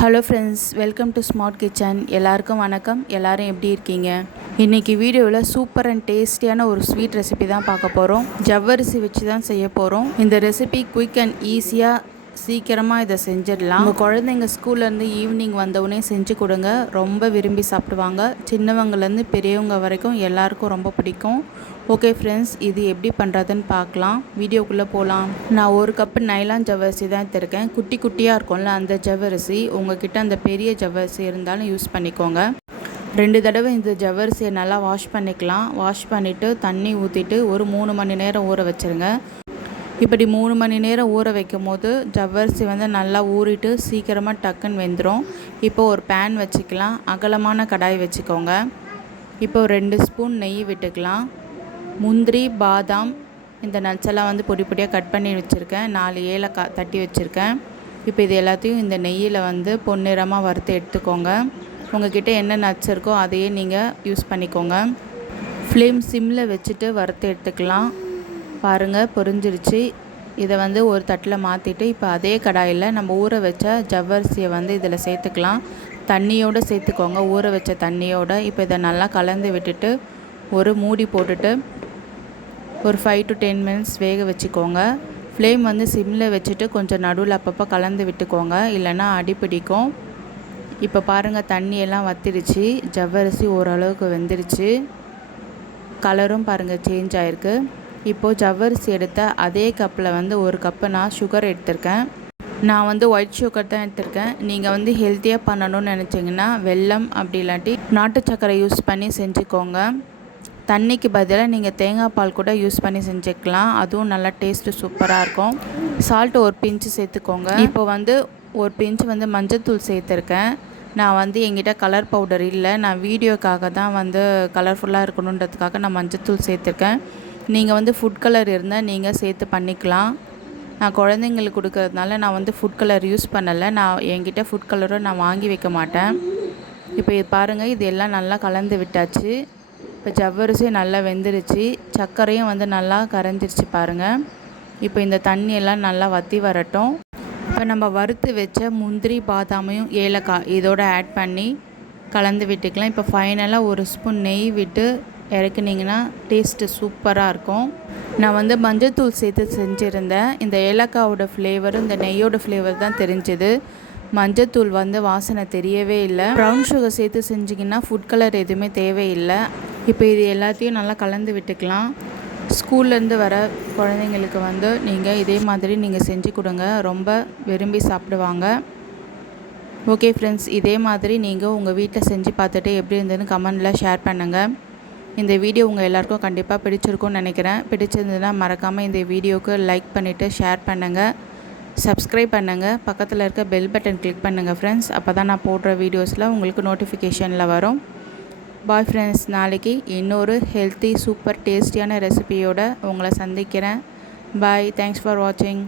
Hello friends, welcome to smart kitchen. எல்லாருக்கும் வணக்கம். எல்லோரும் எப்படி இருக்கீங்க? இன்றைக்கி வீடியோவில் சூப்பர் அண்ட் டேஸ்டியான ஒரு ஸ்வீட் ரெசிபி தான் பார்க்க போகிறோம். ஜவ்வரிசி வச்சு தான் செய்ய போகிறோம். இந்த ரெசிபி குயிக் அண்ட் ஈஸியாக சீக்கிரமாக இதை செஞ்சிடலாம். உங்கள் குழந்தைங்க ஸ்கூல்லேருந்து ஈவினிங் வந்தவுடனே செஞ்சு கொடுங்க. ரொம்ப விரும்பி சாப்பிடுவாங்க. சின்னவங்கலேருந்து பெரியவங்க வரைக்கும் எல்லாருக்கும் ரொம்ப பிடிக்கும். ஓகே ஃப்ரெண்ட்ஸ், இது எப்படி பண்ணுறதுன்னு பார்க்கலாம். வீடியோக்குள்ளே போகலாம். நான் ஒரு கப்பு நைலான் ஜவ்வரிசி தான் எடுத்திருக்கேன். குட்டி குட்டியாக இருக்கும்ல அந்த ஜவ்வரிசி. உங்கள்கிட்ட அந்த பெரிய ஜவ்வரிசி இருந்தாலும் யூஸ் பண்ணிக்கோங்க. 2 தடவை இந்த ஜவ்வரிசியை நல்லா வாஷ் பண்ணிக்கலாம். வாஷ் பண்ணிவிட்டு தண்ணி ஊற்றிட்டு ஒரு 3 மணி நேரம் ஊற வச்சுருங்க. இப்படி 3 மணி நேரம் ஊற வைக்கும் போது ஜவ்வரிசி நல்லா ஊறிட்டு சீக்கிரமாக டக்குன்னு வெந்துடும். இப்போது ஒரு பேன் வச்சுக்கலாம். அகலமான கடாய் வச்சுக்கோங்க. இப்போ 2 ஸ்பூன் நெய் விட்டுக்கலாம். முந்திரி, பாதாம், இந்த நட்ஸ் எல்லாம் பொடி பொடியாக கட் பண்ணி வச்சுருக்கேன். 4 ஏலக்காய் தட்டி வச்சுருக்கேன். இப்போ இது எல்லாத்தையும் இந்த நெய்யில் பொன்னிறமாக வறுத்து எடுத்துக்கோங்க. உங்கள்கிட்ட என்ன நட்ஸ் இருக்கோ அதையே நீங்கள் யூஸ் பண்ணிக்கோங்க. ஃப்ளேம் சிம்மில் வச்சுட்டு வறுத்து எடுத்துக்கலாம். பாருங்கள், பொரிஞ்சிருச்சு. இதை ஒரு தட்டில் மாற்றிட்டு இப்போ அதே கடாயில் நம்ம ஊற வச்ச ஜவ்வரிசியை இதில் சேர்த்துக்கலாம். தண்ணியோடு சேர்த்துக்கோங்க, ஊற வச்ச தண்ணியோடு. இப்போ இதை நல்லா கலந்து விட்டுட்டு ஒரு மூடி போட்டுட்டு ஒரு 5 to 10 மினிட்ஸ் வேக வச்சுக்கோங்க. ஃப்ளேம் சிம்மில் வச்சுட்டு கொஞ்சம் நடுவில் அப்பப்போ கலந்து விட்டுக்கோங்க, இல்லைன்னா அடிப்பிடிக்கும். இப்போ பாருங்கள், தண்ணியெல்லாம் வற்றிடுச்சு. ஜவ்வரிசி ஓரளவுக்கு வெந்துருச்சு. கலரும் பாருங்கள் சேஞ்ச் ஆகிருக்கு. இப்போது ஜவ்வரிசி எடுத்த அதே கப்பில் ஒரு கப்பு நான் சுகர் எடுத்திருக்கேன். நான் ஒயிட் சுகர் தான் எடுத்திருக்கேன். நீங்கள் ஹெல்த்தியாக பண்ணணும்னு நினச்சிங்கன்னா வெல்லம் அப்படி இல்லாட்டி நாட்டு சர்க்கரை யூஸ் பண்ணி செஞ்சுக்கோங்க. தண்ணிக்கு பதிலாக நீங்கள் தேங்காய் பால் கூட யூஸ் பண்ணி செஞ்சுக்கலாம். அதுவும் நல்லா டேஸ்ட்டு சூப்பராக இருக்கும். சால்ட்டு ஒரு பிஞ்சு சேர்த்துக்கோங்க. இப்போ ஒரு பிஞ்சு மஞ்சத்தூள் சேர்த்துருக்கேன். நான் எங்கிட்ட கலர் பவுடர் இல்லை. நான் வீடியோக்காக தான் கலர்ஃபுல்லாக இருக்கணுன்றதுக்காக நான் மஞ்சத்தூள் சேர்த்துருக்கேன். நீங்கள் ஃபுட் கலர் இருந்தால் நீங்கள் சேர்த்து பண்ணிக்கலாம். நான் குழந்தைங்களுக்கு கொடுக்கறதுனால நான் ஃபுட் கலர் யூஸ் பண்ணலை. என்கிட்ட ஃபுட் கலரும் நான் வாங்கி வைக்க மாட்டேன். இப்போ இது பாருங்கள், இது எல்லாம் நல்லா கலந்து விட்டாச்சு. இப்போ ஜவ்வரிசி நல்லா வெந்துருச்சு. சர்க்கரையும் நல்லா கரைஞ்சிருச்சு பாருங்கள். இப்போ இந்த தண்ணியெல்லாம் நல்லா வற்றி வரட்டும். இப்போ நம்ம வறுத்து வச்ச முந்திரி, பாதாமையும் ஏலக்காய் இதோடு ஆட் பண்ணி கலந்து விட்டுக்கலாம். இப்போ ஃபைனலாக ஒரு ஸ்பூன் நெய் விட்டு இறக்குனிங்கன்னா டேஸ்ட்டு சூப்பராக இருக்கும். நான் மஞ்சத்தூள் சேர்த்து செஞ்சுருந்தேன். இந்த ஏலக்காவோட ஃப்ளேவரும் இந்த நெய்யோட ஃப்ளேவர் தான் தெரிஞ்சுது. மஞ்சத்தூள் வாசனை தெரியவே இல்லை. ப்ரௌன் சுகர் சேர்த்து செஞ்சிங்கன்னா ஃபுட் கலர் எதுவுமே தேவையில்லை. இப்போ இது எல்லாத்தையும் நல்லா கலந்து விட்டுக்கலாம். ஸ்கூல்லேருந்து வர குழந்தைங்களுக்கு நீங்கள் இதே மாதிரி நீங்கள் செஞ்சு கொடுங்க. ரொம்ப விரும்பி சாப்பிடுவாங்க. ஓகே ஃப்ரெண்ட்ஸ், இதே மாதிரி நீங்கள் உங்கள் வீட்டில் செஞ்சு பார்த்துட்டு எப்படி இருந்ததுன்னு கமெண்டில் ஷேர் பண்ணுங்கள். இந்த வீடியோ உங்கள் எல்லாருக்கும் கண்டிப்பாக பிடிச்சிருக்கும்னு நினைக்கிறேன். பிடிச்சிருந்ததுன்னா மறக்காமல் இந்த வீடியோவுக்கு லைக் பண்ணிவிட்டு ஷேர் பண்ணுங்கள், சப்ஸ்கிரைப் பண்ணுங்கள். பக்கத்தில் இருக்க பெல் பட்டன் கிளிக் பண்ணுங்கள் ஃப்ரெண்ட்ஸ். அப்போ தான் நான் போடுற வீடியோஸில் உங்களுக்கு நோட்டிஃபிகேஷனில் வரும். பாய் ஃப்ரெண்ட்ஸ், நாளைக்கு இன்னொரு ஹெல்த்தி சூப்பர் டேஸ்டியான ரெசிபியோடு உங்களை சந்திக்கிறேன். பாய், தேங்க்ஸ் ஃபார் வாட்சிங்.